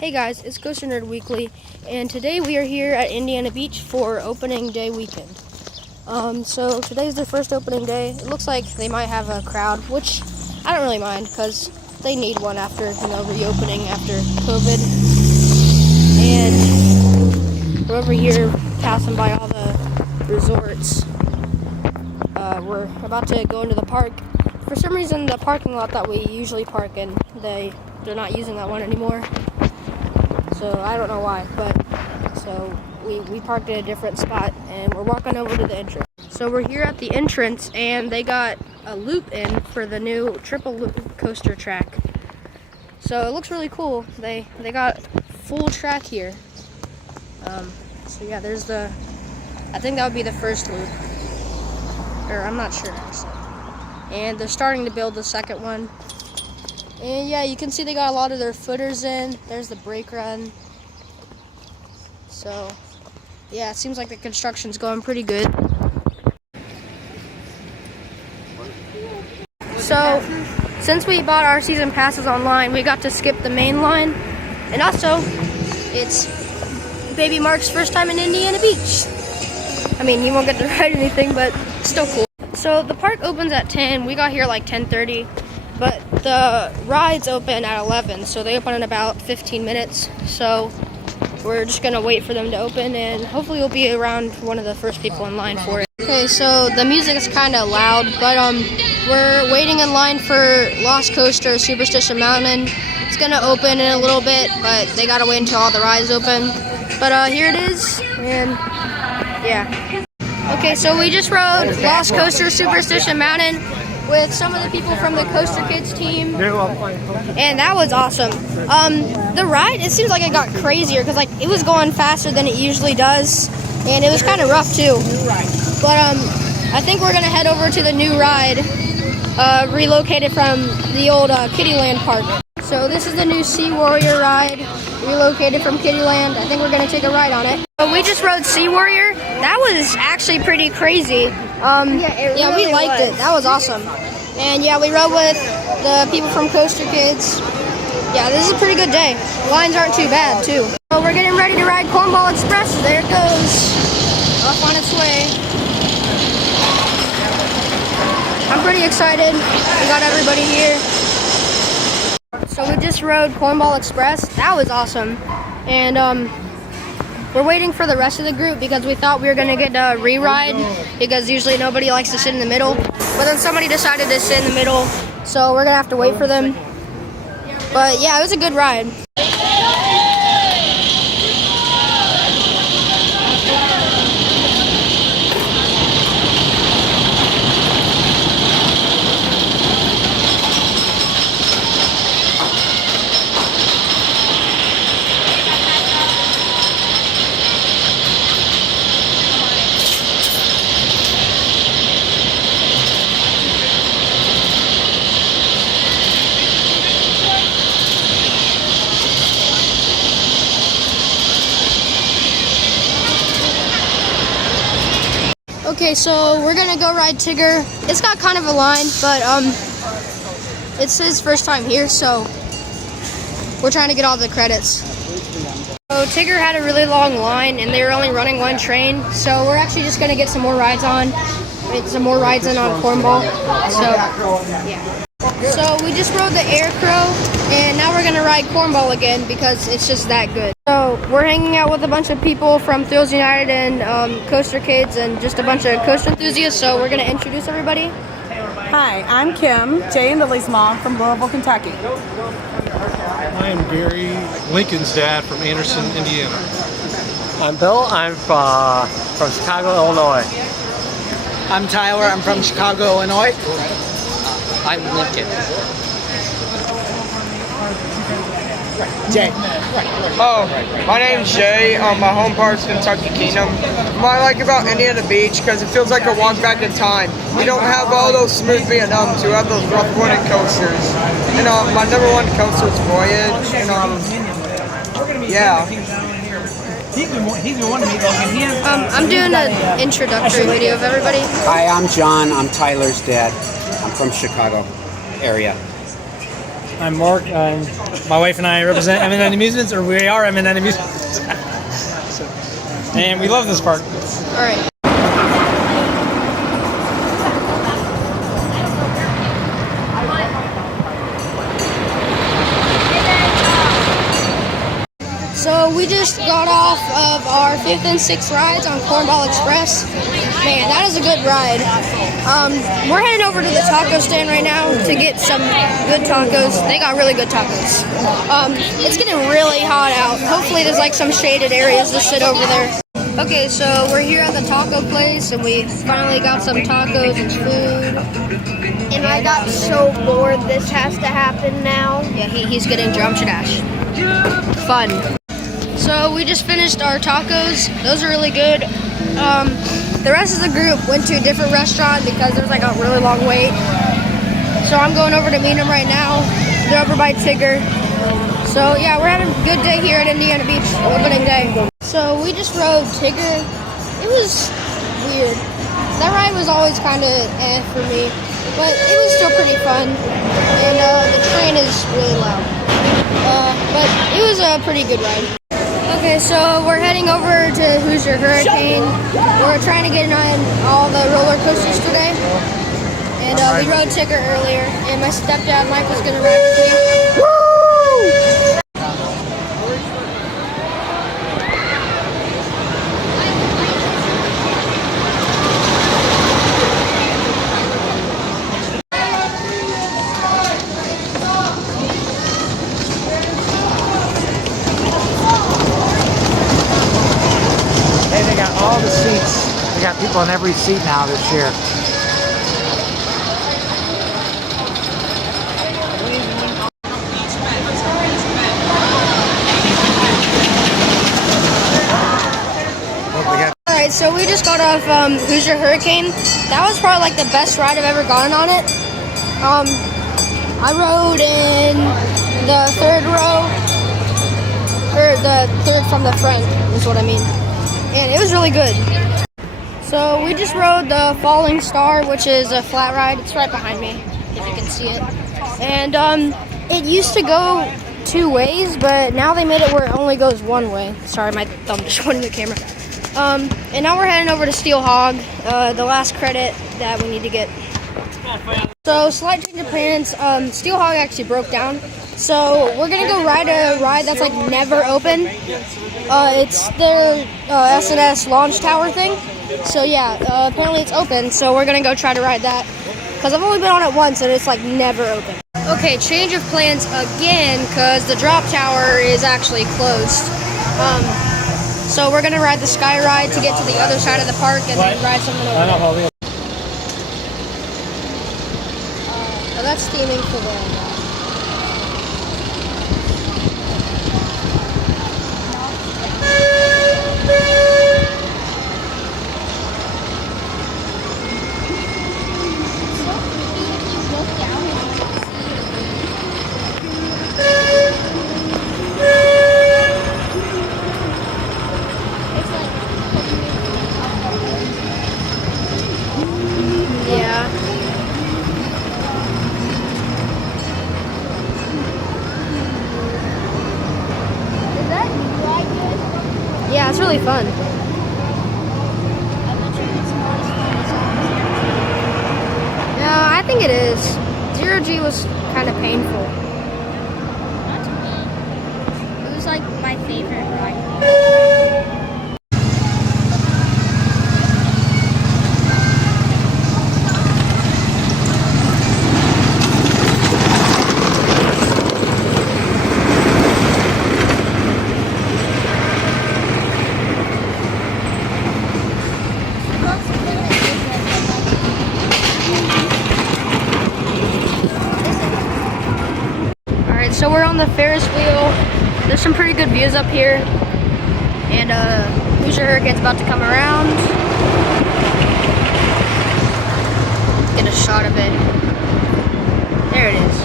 Hey guys, it's Coaster Nerd Weekly, and today we are here at Indiana Beach for opening day weekend. So today's their first opening day. It looks like they might have a crowd, which I don't really mind because they need one after, reopening after COVID. And we're over here passing by all the resorts. We're about to go into the park. For some reason, the parking lot that we usually park in, they're not using that one anymore. So I don't know why, but so we parked at a different spot and we're walking over to the entrance. So we're here at the entrance and they got a loop in for the new triple loop coaster track. So it looks really cool. They got full track here. So yeah, there's I think that would be the first loop. Or I'm not sure. And they're starting to build the second one. And yeah, you can see they got a lot of their footers in. There's the brake run. So yeah, it seems like the construction's going pretty good. So since we bought our season passes online, we got to skip the main line. And also, it's baby Mark's first time in Indiana Beach. I mean, he won't get to ride anything, but still cool. So the park opens at 10. We got here like 10:30. But the rides open at 11, so they open in about 15 minutes. So we're just gonna wait for them to open, and hopefully we'll be around one of the first people in line for it. Okay, so the music is kind of loud, but we're waiting in line for Lost Coaster Superstition Mountain. It's gonna open in a little bit, but they gotta wait until all the rides open. But here it is, and yeah. Okay, so we just rode Lost Coaster Superstition Mountain with some of the people from the Coaster Kids team, and that was awesome. The ride, it seems like it got crazier because it was going faster than it usually does, and it was kind of rough too. But I think we're gonna head over to the new ride, relocated from the old Kittyland park. So this is the new Sea Warrior ride, relocated from Kittyland. I think we're gonna take a ride on it. So we just rode Sea Warrior. That was actually pretty crazy. Yeah, we liked it. That was awesome. And yeah, we rode with the people from Coaster Kids. Yeah, this is a pretty good day. Lines aren't too bad, too. So we're getting ready to ride Cornball Express. There it goes. Off on its way. I'm pretty excited. We got everybody here. So we just rode Cornball Express. That was awesome. And we're waiting for the rest of the group because we thought we were going to get a re-ride because usually nobody likes to sit in the middle. But then somebody decided to sit in the middle, so we're going to have to wait for them. But yeah, it was a good ride. Okay, so we're gonna go ride Tigger. It's got kind of a line, but it's his first time here, so we're trying to get all the credits. So Tigger had a really long line, and they were only running one train, so we're actually just gonna get some more rides on. Some more rides in on Cornball. So yeah. So we just rode the Air Crow, and now we're gonna ride Cornball again because it's just that good. So we're hanging out with a bunch of people from Thrills United and Coaster Kids and just a bunch of coaster enthusiasts. So we're gonna introduce everybody. Hi, I'm Kim, Jay and Lily's mom from Louisville, Kentucky. I am Barry, Lincoln's dad from Anderson, Indiana. I'm Bill. I'm from Chicago, Illinois. I'm Tyler. I'm from Chicago, Illinois. I'm Lincoln. Jay. Oh, my name's Jay. My home park's Kentucky Kingdom. What I like about Indiana Beach, because it feels like a walk back in time. We don't have all those smooth Vietnams. We have those rough wooden coasters. And my number one coaster is Voyage. And yeah. I'm doing an introductory video of everybody. Hi, I'm John. I'm Tyler's dad. I'm from Chicago area. I'm Mark. My wife and I represent M&N Amusements, or we are M&N Amusements. And we love this park. All right. So we just got off of our 5th and 6th rides on Cornball Express. Man, that is a good ride. We're heading over to the taco stand right now to get some good tacos. They got really good tacos. It's getting really hot out. Hopefully there's like some shaded areas to sit over there. Okay, so we're here at the taco place and we finally got some tacos and food. And I got so bored. This has to happen now. Yeah, he's getting Geometry Dash. Fun. So we just finished our tacos. Those are really good. The rest of the group went to a different restaurant because there was like a really long wait. So I'm going over to meet them right now. They're over by Tigger. So yeah, we're having a good day here at Indiana Beach, opening day. So we just rode Tigger. It was weird. That ride was always kind of for me, but it was still pretty fun. And the train is really loud. But it was a pretty good ride. Okay, so we're heading over to Hoosier Hurricane. We're trying to get on all the roller coasters today. And we rode Tigger earlier, and my stepdad Mike was gonna ride with me. They got all the seats. They got people in every seat now this year. Alright, so we just got off Hoosier Hurricane. That was probably like the best ride I've ever gotten on it. I rode in the 3rd row, or the 3rd from the front is what I mean. And it was really good. So we just rode the Falling Star, which is a flat ride. It's right behind me, if you can see it. And it used to go 2 ways, but now they made it where it only goes 1 way. Sorry, my thumb just went in the camera. And now we're heading over to Steel Hog, the last credit that we need to get. So slight change of plans. Steel Hog actually broke down. So we're gonna go ride a ride that's like never open. It's their S&S launch tower thing. So yeah, apparently it's open. So we're gonna go try to ride that. Cause I've only been on it once and it's like never open. Okay, change of plans again cause the drop tower is actually closed. So we're gonna ride the Sky Ride to get to the other side of the park and then ride something over there. So that's steaming for the Yeah, it's really fun. No, I think it is. 0G was kind of painful. Not to me. It was like my favorite ride. So we're on the Ferris wheel. There's some pretty good views up here. And Hoosier Hurricane's about to come around. Get a shot of it. There it is.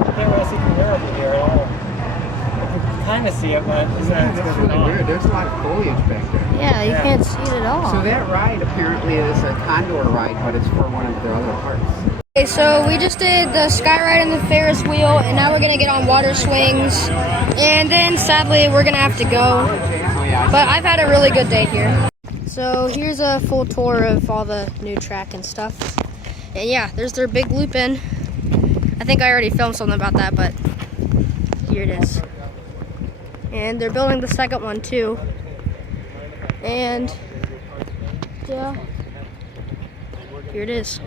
I can't really see from there over here at all. I can kind of see it, but it's not as good at all. weird. There's a lot of foliage back there. Yeah, you can't see it at all. So that ride apparently is a condor ride, but it's for one of the other parts. Okay, so we just did the sky ride and the Ferris wheel, and now we're gonna get on water swings, and then sadly we're gonna have to go. But I've had a really good day here. So here's a full tour of all the new track and stuff. And yeah, there's their big loop in. I think I already filmed something about that, but here it is. And they're building the second one too. And yeah, here it is.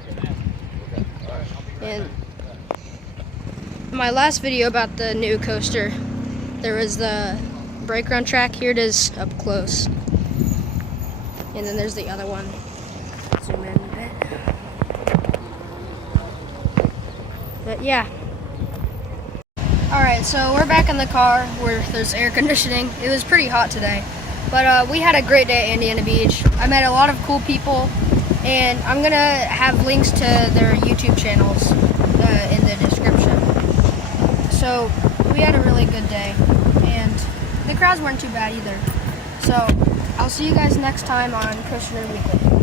And my last video about the new coaster, there was the brake run track. Here it is up close. And then there's the other one. Zoom in a bit. But yeah. Alright, so we're back in the car where there's air conditioning. It was pretty hot today. But we had a great day at Indiana Beach. I met a lot of cool people. And I'm going to have links to their YouTube channels in the description. So we had a really good day. And the crowds weren't too bad either. So I'll see you guys next time on Coaster Weekly.